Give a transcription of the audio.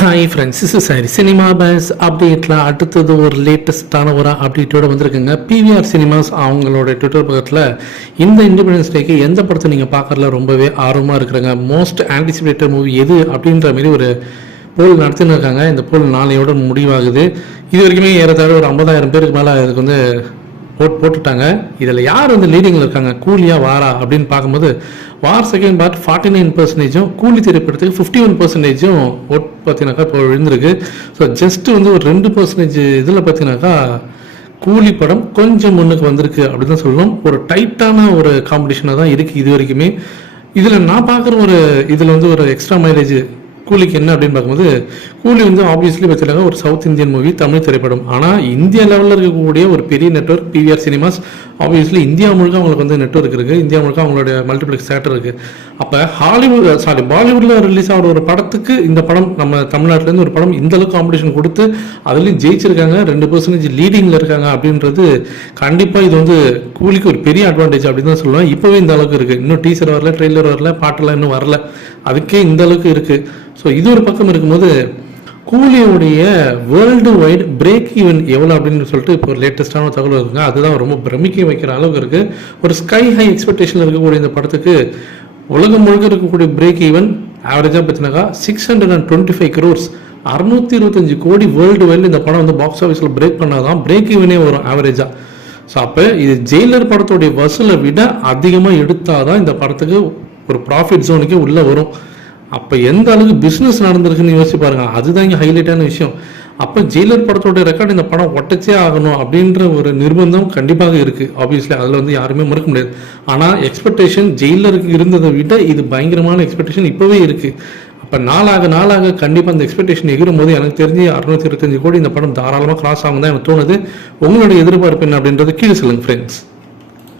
Hi friends is sorry cinema base அப்டேட்டில் அடுத்தது ஒரு லேட்டஸ்டான ஒரு அப்டேட்டோடு வந்திருக்குங்க. பிவிஆர் சினிமாஸ் அவங்களோட ட்விட்டர் பக்கத்தில் இந்த இண்டிபெண்டன்ஸ் டேக்கு எந்த படத்தை நீங்கள் பார்க்கறதுல ரொம்பவே ஆர்வமாக இருக்கிறாங்க? மோஸ்ட் ஆன்டிசிபேட்டட் மூவி எது அப்படின்ற மாதிரி ஒரு போல் நடத்தின்னு இருக்காங்க. இந்த போல் நாளையோட முடிவாகுது. இது வரைக்குமே ஏறத்தாழ ஒரு ஐம்பதாயிரம் பேருக்கு மேலே அதுக்கு வந்து ஓட் போட்டுட்டாங்க. இதில் யார் வந்து லீடிங்கில் இருக்காங்க? கூலியா வாரா? அப்படின்னு பார்க்கும்போது war second part forty nine பர்சன்டேஜும் கூலி திரைப்படத்துக்கு ஃபிஃப்டி ஒன் பர்சன்டேஜும் ஓட் பார்த்தீங்கன்னாக்கா இப்போ விழுந்திருக்கு. ஸோ ஜஸ்ட் வந்து ஒரு ரெண்டு பர்சன்டேஜ் இதில் பார்த்தீங்கன்னாக்கா கூலி படம் கொஞ்சம் முன்னுக்கு வந்திருக்கு அப்படின்னு தான் சொல்லணும். ஒரு டைட்டான ஒரு காம்படிஷனாக தான் இருக்குது இது வரைக்குமே. இதில் நான் பார்க்குற ஒரு இதில் வந்து ஒரு எக்ஸ்ட்ரா மைலேஜ் கூலிக்கு என்ன அப்படின்னு பார்க்கும்போது கூலி வந்து ஆப்வியஸ்லி வச்சுருக்காங்க ஒரு சவுத் இந்தியன் மூவி தமிழ் திரைப்படம். ஆனால் இந்தியா லெவலில் இருக்கக்கூடிய ஒரு பெரிய network PVR cinemas obviously India முழுக்க அவங்களுக்கு வந்து நெட்வொர்க் இருக்குது இந்தியா முழுக்க அவங்களுடைய மல்டிப்ளெக்ஸ் தேட்டர் இருக்குது அப்போ ஹாலிவுட் சாரி பாலிவுட்டில் ரிலீஸ் ஆகிற ஒரு படத்துக்கு இந்த படம் நம்ம தமிழ்நாட்டிலேருந்து ஒரு படம் இந்த அளவுக்கு காம்படிஷன் கொடுத்து அதுலேயும் ஜெயிச்சிருக்காங்க ரெண்டு பர்சன்டேஜ் லீடிங்கில் இருக்காங்க அப்படின்றது கண்டிப்பாக இது வந்து கூலிக்கு ஒரு பெரிய அட்வான்டேஜ் அப்படின்னு தான் சொல்லுவேன். இப்போவே இந்த அளவுக்கு இருக்குது இன்னும் டீசர் வரல ட்ரெய்லர் வரல பாட்டெல்லாம் இன்னும் வரல. அதுக்கே இந்த அளவுக்கு இருக்குது ஸோ இது ஒரு பக்கம் இருக்கும்போது கூலியோடைய வேர்ல்டு வைட் பிரேக் ஈவன் எவ்வளோ அப்படின்னு சொல்லிட்டு இப்போ ஒரு லேட்டஸ்டான தகவல் இருக்குங்க அதுதான் ரொம்ப பிரமிக்க வைக்கிற அளவுக்கு இருக்குது ஒரு ஸ்கை ஹை எக்ஸ்பெக்டேஷன் இருக்கக்கூடிய இந்த படத்துக்கு உலகம் முழுக்க இருக்கக்கூடிய பிரேக் ஈவன் ஆவரேஜாக பார்த்தீங்கன்னாக்கா six hundred and twenty five crores அறுநூத்தி இருபத்தஞ்சு கோடி வேர்ல்டு வைடில் இந்த படம் வந்து பாக்ஸ் ஆஃபீஸில் பிரேக் பண்ணாதான் பிரேக் ஈவனே வரும் ஆவரேஜாக ஸோ அப்போ இது ஜெயிலர் படத்துடைய வசூலை விட அதிகமாக எடுத்தால் தான் இந்த படத்துக்கு ஒரு ப்ராஃபிட் ஜோனுக்கே உள்ளே வரும். அப்போ எந்த அளவுக்கு பிஸ்னஸ் நடந்திருக்குன்னு யோசிச்சு பாருங்க. அதுதான் இங்கே ஹைலைட்டான விஷயம். அப்போ ஜெயிலர் படத்தோட ரெக்கார்டு இந்த படம் ஒட்டச்சே ஆகணும் அப்படின்ற ஒரு நிர்பந்தம் கண்டிப்பாக இருக்குது ஆப்வியஸ்லி அதில் வந்து யாருமே மறுக்க முடியாது. ஆனால் எக்ஸ்பெக்டேஷன் ஜெயிலருக்கு இருந்ததை விட இது பயங்கரமான எக்ஸ்பெக்டேஷன் இப்போவே இருக்குது அப்போ நாளாக நாளாக கண்டிப்பாக அந்த எக்ஸ்பெக்டேஷன் எகிரும் போது எனக்கு தெரிஞ்சு அறுநூத்தி இருபத்தஞ்சு கோடி இந்த படம் தாராளமாக கிராஸ் ஆகும் தான் எனக்கு தோணுது. உங்களுடைய எதிர்பார்ப்பு என்ன அப்படின்றது கீழே சொல்லுங்க ஃப்ரெண்ட்ஸ்